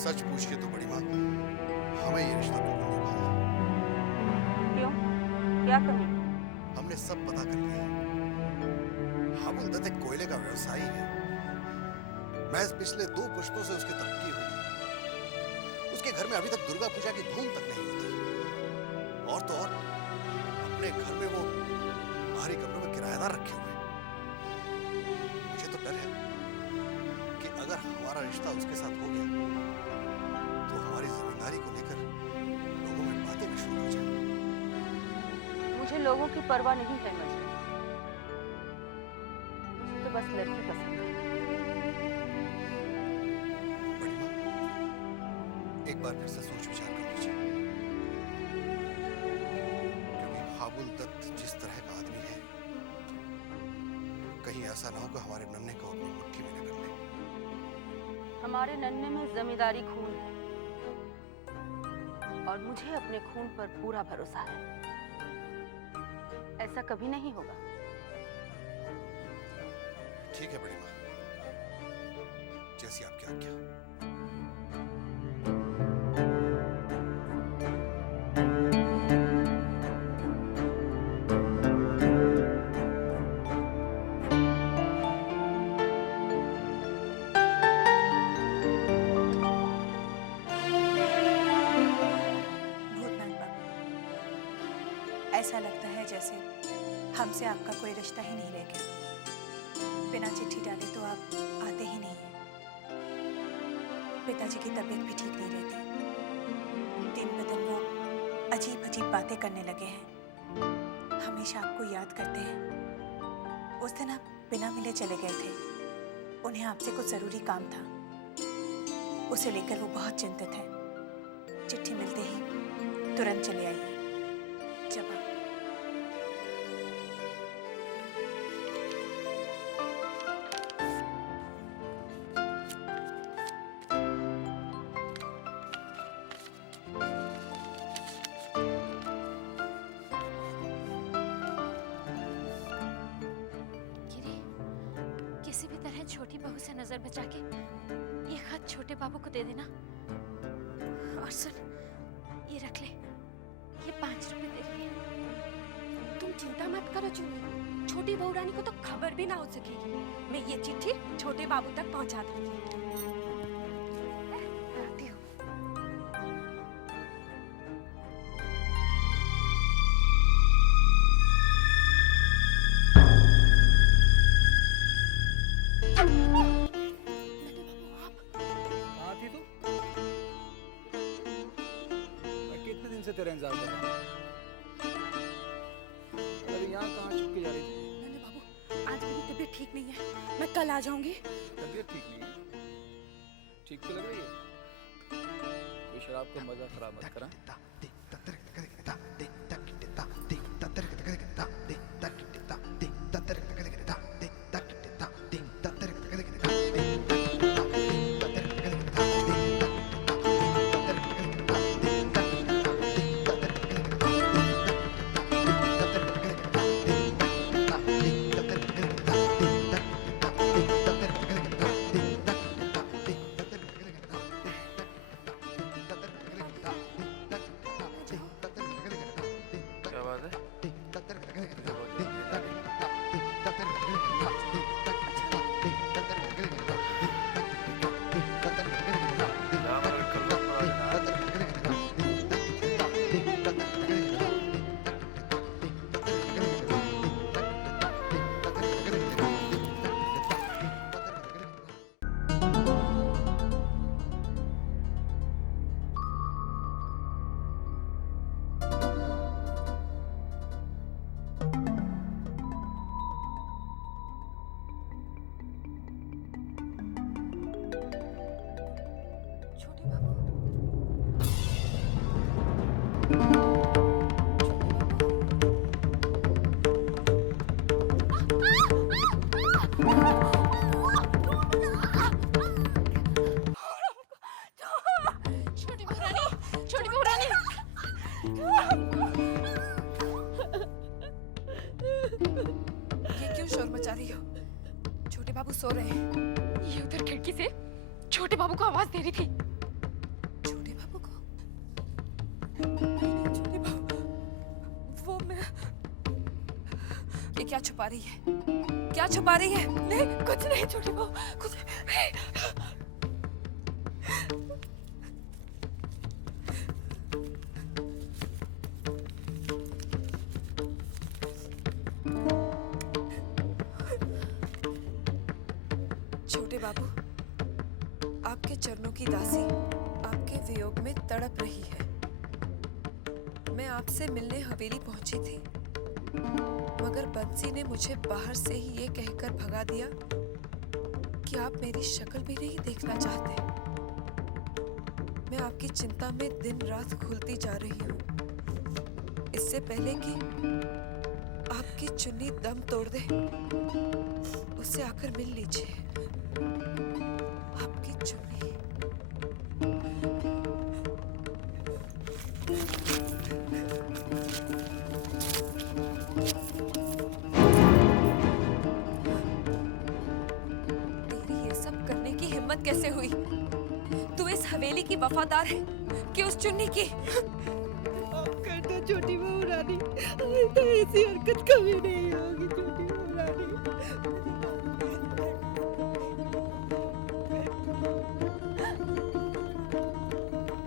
सच पूछिए तो बड़ी माँ, हमें ये रिश्ता बिल्कुल नहीं भाया। क्यों? क्या कमी? हमने सब पता कर लिया है। हाबुल दत्त एक कोयले का व्यवसायी है। महज पिछले 2 पुश्तों से उसकी तरक्की हुई। उसके घर में अभी तक दुर्गा पूजा की धूम तक नहीं होती। और तो और अपने घर में वो बाहरी कमरों में किराएदार रखे हुए हैं। मुझे तो डर है कि अगर हमारा रिश्ता उसके साथ हो गया तो हमारी जिम्मेदारी को लेकर लोगों में बातें भी शुरू हो जाएं। मुझे लोगों की परवाह नहीं है मजनू। मुझे तो बस लड़की पसंद है। बड़ी माँ, एक बार फिर से सोच विचार कर लीजिए, क्योंकि हाबुल दत्त जिस तरह का आदमी है, कहीं ऐसा ना हो कि हमारे नन्हे को अपनी मुट्ठी में न कर ले। हमारे नन्हे में जमींदारी खून है और मुझे अपने खून पर पूरा भरोसा है। ऐसा कभी नहीं होगा। ठीक है बड़ी माँ, जैसी आपकी आज्ञा। भूतनाथ बाबू, ऐसा लगता है जैसे हमसे आपका कोई रिश्ता ही नहीं रह गया। बिना चिट्ठी डाले तो आप आते ही नहीं हैं। पिताजी की तबीयत भी ठीक नहीं रहती। दिन ब दिन वो अजीब अजीब बातें करने लगे हैं। हमेशा आपको याद करते हैं। उस दिन आप बिना मिले चले गए थे। उन्हें आपसे कुछ जरूरी काम था। उसे लेकर वो बहुत चिंतित है। चिट्ठी मिलते ही तुरंत चले आइए। जब आप गिरी, किसी भी तरह छोटी बहू से नजर बचा के ये खत छोटे बाबू को दे देना। और सुन, ये रख ले, ये 5 रुपए दे रही है। तुम चिंता मत करो चुन्नी, छोटी बहू रानी को तो खबर भी ना हो सकेगी। मैं ये चिट्ठी छोटे बाबू तक पहुंचा दूंगी। आती हूँ। कहाँ थी तू? मैं कितने दिन से तेरा इंतजार कर रहा हूँ। अरे यहाँ कहाँ छुप के जा रही थी? नन्हे बाबू, आज मेरी तबीयत ठीक नहीं है। मैं कल आ जाऊंगी। तबीयत ठीक नहीं है? ठीक तो लग रही है। कोई शराब का मजा खराब मत करा। क्या बात है? छोटे बाबू, छोटी बहू रानी, छोटी बहू रानी। ये क्यों शोर मचा रही हो? छोटे बाबू सो रहे हैं। ये उधर खिड़की से छोटे बाबू को आवाज दे रही थी। छोटी बहू, वो मैं ये क्या छुपा रही है? क्या छुपा रही है? नहीं, कुछ नहीं छोटी बहू, कुछ नहीं। छोटे बाबू, आपके चरणों की दासी आपके वियोग में तड़प रही है। मैं आपसे मिलने हवेली पहुंची थी, मगर बंसी ने मुझे बाहर से ही ये कहकर भगा दिया कि आप मेरी शक्ल भी नहीं देखना चाहते। मैं आपकी चिंता में दिन रात घुलती जा रही हूँ। इससे पहले कि आपकी चुन्नी दम तोड़ दे, उससे आकर मिल लीजिए। आपकी चुन्नी। तेरी ये सब करने की हिम्मत कैसे हुई? तू इस हवेली की वफादार है कि उस चुन्नी की? कर दो छोटी बहू रानी, तो ऐसी हरकत कभी नहीं होगी छोटी बहू रानी।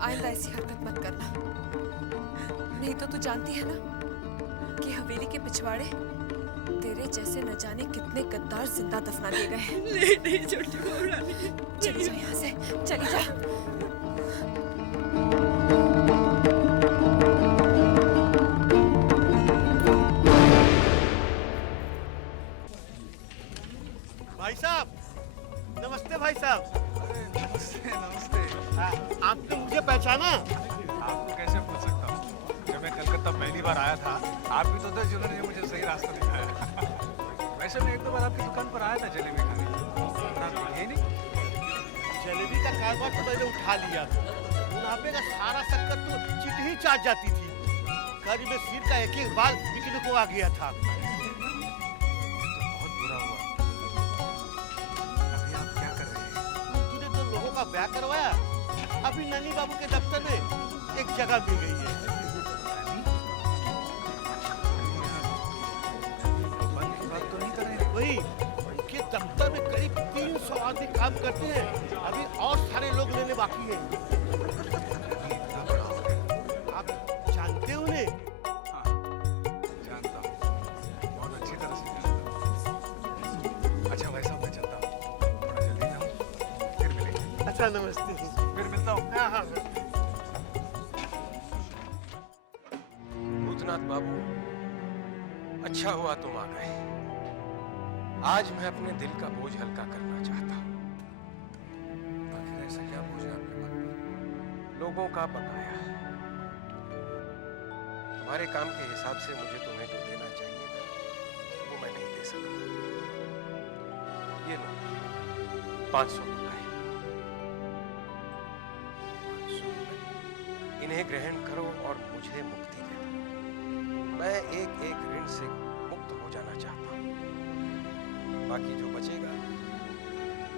आइंदा ऐसी हरकत मत करना, नहीं तो तू जानती है ना कि हवेली के पिछवाड़े तेरे जैसे न जाने कितने गद्दार जिंदा दफना दिए गए हैं। नहीं नहीं छोटी बहू रानी, चली जा यहाँ से, चली जा। भाई साहब, नमस्ते भाई साहब। नमस्ते नमस्ते। आपने मुझे पहचाना? आपको कैसे भूल सकता हूँ? जब मैं कलकत्ता पहली बार आया था, आप भी तो थे जिन्होंने मुझे सही रास्ता दिखाया। वैसे मैं एक दो बार आपकी दुकान पर आया था जलेबी खाने। ये नहीं, जलेबी का कारोबार तो मैंने उठा लिया। मुनाफे का सारा शक्कर तो चिट ही चाट जाती थी। करीब में सिर का एक एक बाल बिकने को आ गया था। बहुत बुरा हुआ। अभी आप क्या कर रहे हैं? तूने तो लोगों का ब्याह करवाया। अभी नन्ही बाबू के दफ्तर में एक जगह मिल गई है। बंद की बात तो नहीं कर रहे? वही के दफ्तर में करीब 300 आदमी काम करते हैं। अभी और सारे लोग लेने बाकी हैं। आप जानते हैं उन्हें? हाँ, जानता हूँ, बहुत अच्छी तरह से जानता हूँ। अच्छा भाई साहब, मैं चलता हूँ, थोड़ा जल्दी जाऊँ, फिर मिलेंगे। अच्छा, नमस्ते। फिर मिलता हूँ। हाँ हाँ। भूतनाथ बाबू, अच्छा हुआ तुम आ गए। आज मैं अपने दिल का बोझ हल्का करना चाहता हूँ। आखिर ऐसा क्या बोझ है आपके मन में? लोगों का बकाया। तुम्हारे काम के हिसाब से मुझे तुम्हें जो देना चाहिए था, वो मैं नहीं दे सका। ये लो, 500 रुपए। इन्हें ग्रहण करो और मुझे मुक्ति दे दो। मैं एक एक ऋण से मुक्त हो जाना चाहता हूँ। बाकी जो बचेगा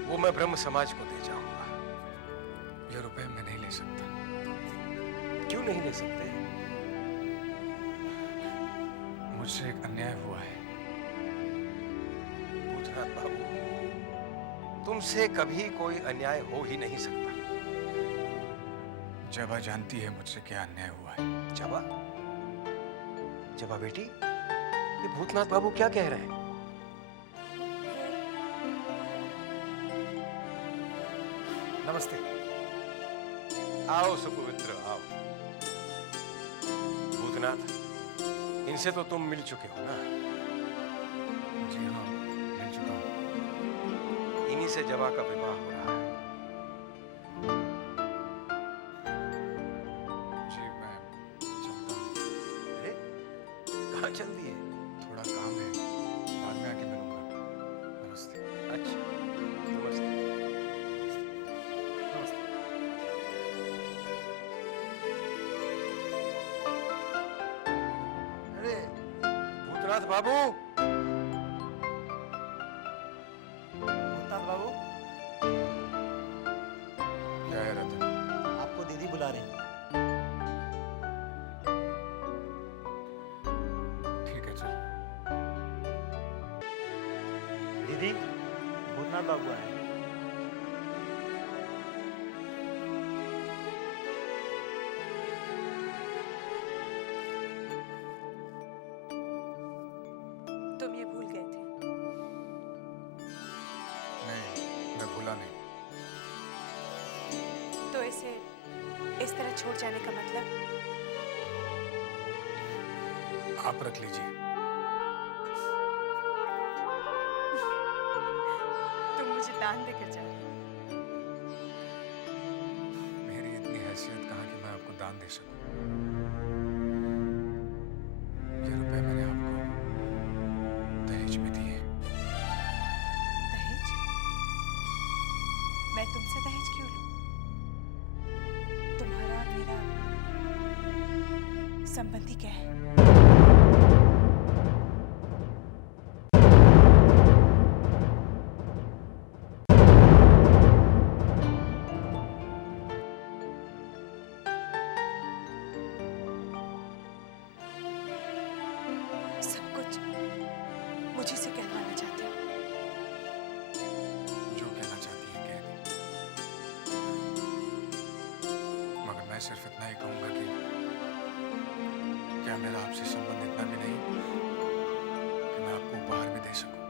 वो मैं ब्रह्म समाज को दे जाऊंगा। ये रुपए मैं नहीं ले सकता। क्यों नहीं ले सकते? मुझसे एक अन्याय हुआ है। भूतनाथ बाबू, तुमसे कभी कोई अन्याय हो ही नहीं सकता। जबा जानती है मुझसे क्या अन्याय हुआ है। जबा? जबा बेटी, ये भूतनाथ बाबू क्या कह रहे हैं? नमस्ते। आओ सुपवित्र, आओ। भूतनाथ, इनसे तो तुम मिल चुके हो ना? जी हाँ, मिल चुका हूँ। इन्हीं से जबा का विवाह हो रहा है। जी मैं चलता हूँ। अरे, कहाँ चल दिए? थोड़ा काम है, बाद में आके मिलूंगा। नमस्ते। अच्छा, नमस्ते। अरे भूतनाथ बाबू, भूतनाथ बाबू, क्या है रतन? आपको दीदी बुला रही हैं। बाबू आए हैं। तुम ये भूल गए थे। नहीं, मैं भूला नहीं। तो इसे इस तरह छोड़ जाने का मतलब? आप रख लीजिए। तुम मुझे दान देकर जा रहे हो। मेरी इतनी हैसियत कहाँ कि मैं आपको दान दे सकूं। ये रुपए मैंने आपको दहेज में दिए। दहेज? मैं तुमसे दहेज क्यों लूं? तुम्हारा और मेरा संबंधी क्या है? सब कुछ मुझे से कहवाना चाहते हो? जो कहना चाहती है कह दी। मगर मैं सिर्फ इतना ही कहूंगा कि क्या मेरा आपसे संबंध इतना भी नहीं कि मैं आपको उपहार में दे सकूं।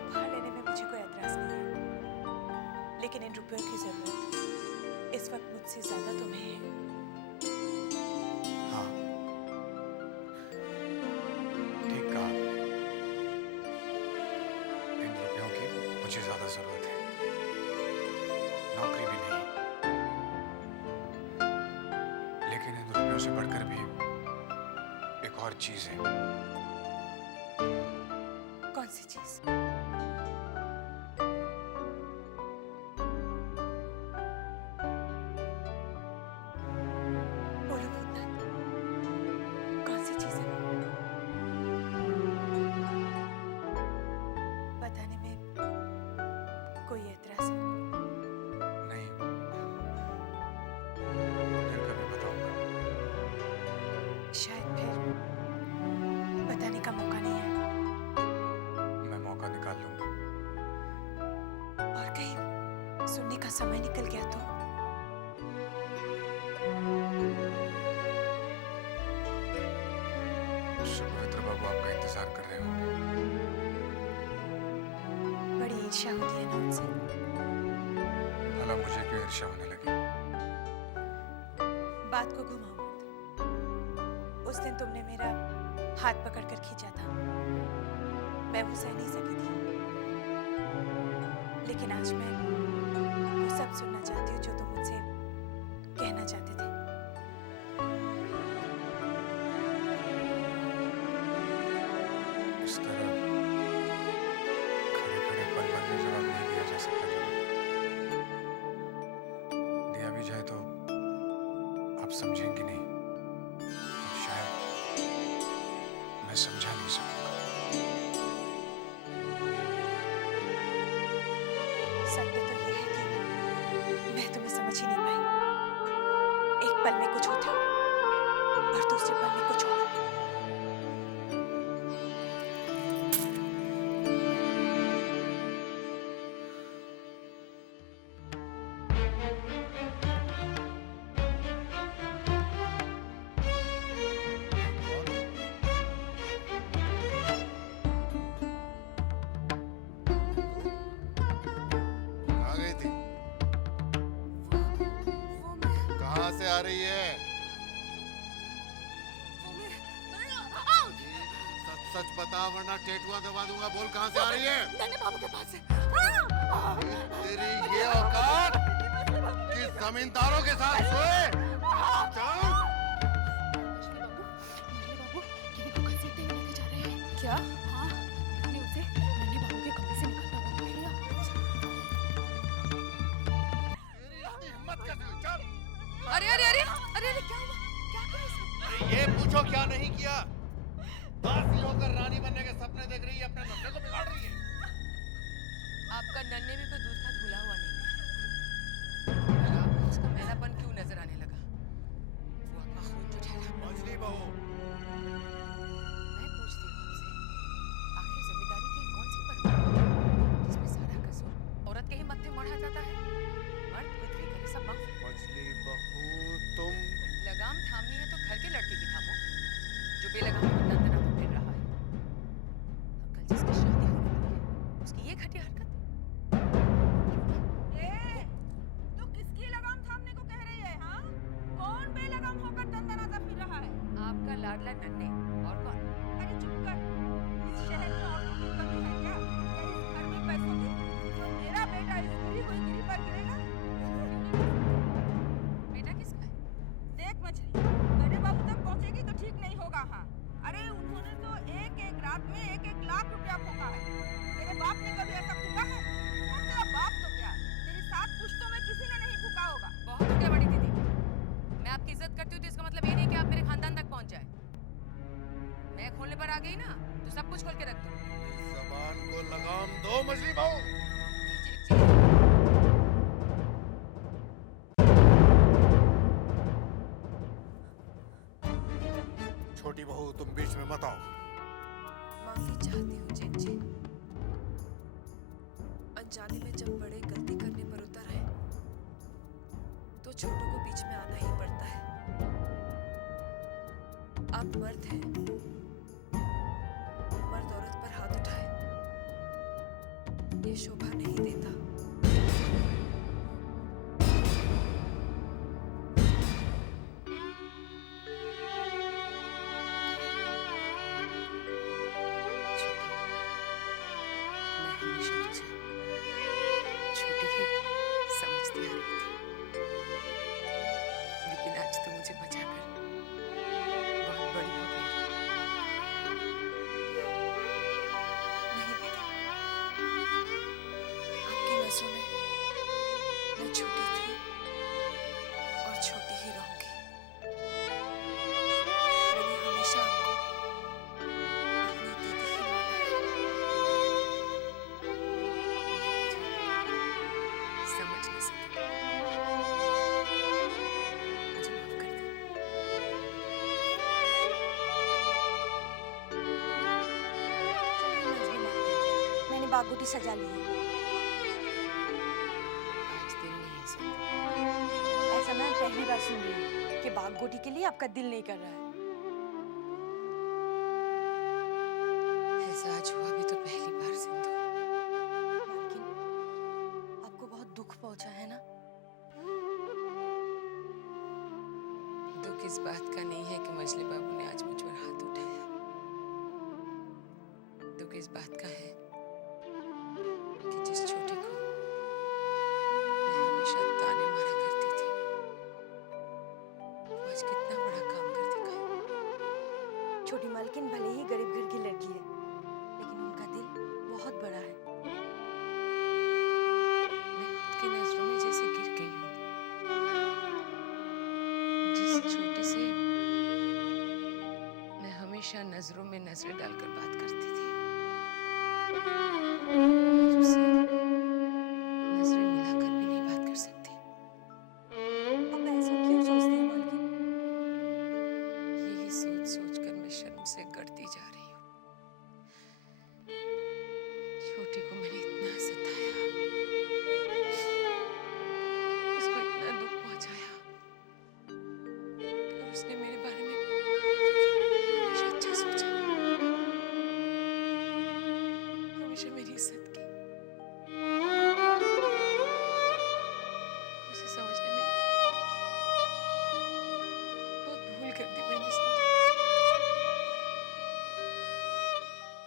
उपहार लेने में मुझे कोई एतराज नहीं है, लेकिन इन रुपयों की जरूरत इस वक्त मुझसे ज्यादा तुम्हें है। हाँ, ठीक कहा आपने। इन रुपयों की मुझे ज्यादा जरूरत है, नौकरी भी नहीं। लेकिन इन रुपयों से बढ़कर भी एक और चीज है। कौन सी चीज? बोलो भूतनाथ, कौन सी चीज है वो? बताने में कोई एतराज है? नहीं, फिर कभी बताऊंगा। शायद फिर बताने का मौका नहीं है। मैं मौका निकाल लूंगा। और कहीं सुनने का समय निकल गया तो? सुपवित्र बाबू आपका इंतजार कर रहे होंगे। बड़ी ईर्ष्या होती है ना उनसे। भला मुझे क्यों ईर्ष्या होने लगी? बात को घुमाओ मत। उस दिन तुमने मेरा हाथ पकड़कर खींचा था, मैं वो सह नहीं सकी थी। लेकिन आज मैं वो सब सुनना चाहती हूँ जो तुम मुझसे कहना चाहते थे। इस तरह खड़े खड़े पल भर में जवाब नहीं दिया जा सकता। जब दिया भी जाए तो आप समझेंगे नहीं, और शायद मैं समझा नहीं सकूंगा। सत्य तो ये है कि मैं तुम्हें समझ ही नहीं पाई। एक पल में कुछ होते हो और दूसरे पल में कुछ और। कहाँ गई थी? कहाँ से आ रही है? सच सच बता वरना टेटुआ दबा दूंगा। बोल कहाँ से आ रही है? नन्हे बाबू के पास से। तेरी ये औकात कि जमींदारों के साथ सोए? चल। क्या? हाँ, मैंने उसे नन्हे बाबू के कमरे से निकलता हुआ देख लिया। तेरी इतनी हिम्मत कैसे हुई? चल। अरे अरे अरे अरे अरे क्या हुआ? क्या किया इसने? अरे ये पूछो क्या नहीं किया। दासी होकर रानी बनने के सपने देख रही है, अपने नन्हे को बिगाड़ रही है। आपका नन्हे में कोई दूध का धुला हुआ नहीं है। उसका मैलापन क्यों नजर आने लगा? वो आपका खून जो ठहरा। मछली बहू, मैं पूछती हूँ आपसे, आखिर जिम्मेदारी की कौन सी परवाह है जिसमें सारा का सब माफ। मछली बहू तुम लगाम थामनी है तो घर के लड़के की थामो जो बेलगाम होकर दंदना तो फिर रहा है। कल जिसकी शादी होने वाली है उसकी ये घटिया हरकत। तू किसकी लगाम थामने को कह रही है? हाँ, कौन बेलगाम होकर दंदनाता फिर रहा है? आपका लाडला नन्हे और कौन? अरे चुप कर। इस शहर में औरतों की कमी है क्या? या इस घर में पैसों की? तो मेरा बेटा इस गिरी हुई गिरी पर गिरेगा? बेटा किसका है? देख मछली, बड़े बाबू तक पहुंचेगी तो ठीक नहीं होगा। हाँ, अरे उन्होंने तो एक एक रात में 1-1 लाख रुपया फूका है। तेरे बाप ने कभी ऐसा फूका है? और तेरा बाप तो क्या, तेरी 7 पुश्तों में किसी ने नहीं फूका होगा। बहुत हो गया बड़ी दीदी। मैं आपकी इज्जत करती हूँ तो इसका मतलब ये नहीं कि आप मेरे खानदान तक पहुंच जाए। मैं खोलने पर आ गई ना तो सब कुछ खोल के रख दूँ। जबान को लगाम दो मछली बहू। छोटी बहू तुम बीच में मत आओ। माफी चाहती हूँ जेठ जी। अनजाने में जब बड़े गलती करने पर उतर आए तो छोटों को बीच में आना ही पड़ता है। आप मर्द हैं, मर्द औरत पर हाथ उठाए ये शोभा नहीं देता। मैं हमेशा तुझे छोटी ही समझती आ रही थी, लेकिन आज तो मुझे बचाकर बहुत बड़ी हो गई। नहीं दीदी, आपकी नजरों में मैं छोटी थी और छोटी ही रहूंगी। मैंने हमेशा आपको अपनी दीदी ही माना है। समझ न सकी, मुझे माफ कर दे। मैंने बागोटी सजा ली है। आज दिल नहीं है सुन। ऐसा मैं पहली बार सुन रही हूँ कि बागोटी के लिए आपका दिल नहीं कर रहा है। ऐसा आज हुआ भी तो पहली बार सिंधु। लेकिन आपको बहुत दुख पहुंचा है ना? दुख इस बात का नहीं है कि मछली बाबू ने आज मुझ पर हाथ उठाया। दुख इस बात का है कि जिस छोटे को मैं हमेशा ताने मारा करती थी वो आज कितना बड़ा काम कर दिखाया। छोटी मालकिन भले ही गरीब घर की लड़की है, लेकिन उनका दिल बहुत बड़ा है। मैं खुद की नजरों में जैसे गिर गई हूँ। जिस छोटे से मैं हमेशा नजरों में नजरें डालकर बात करती थी,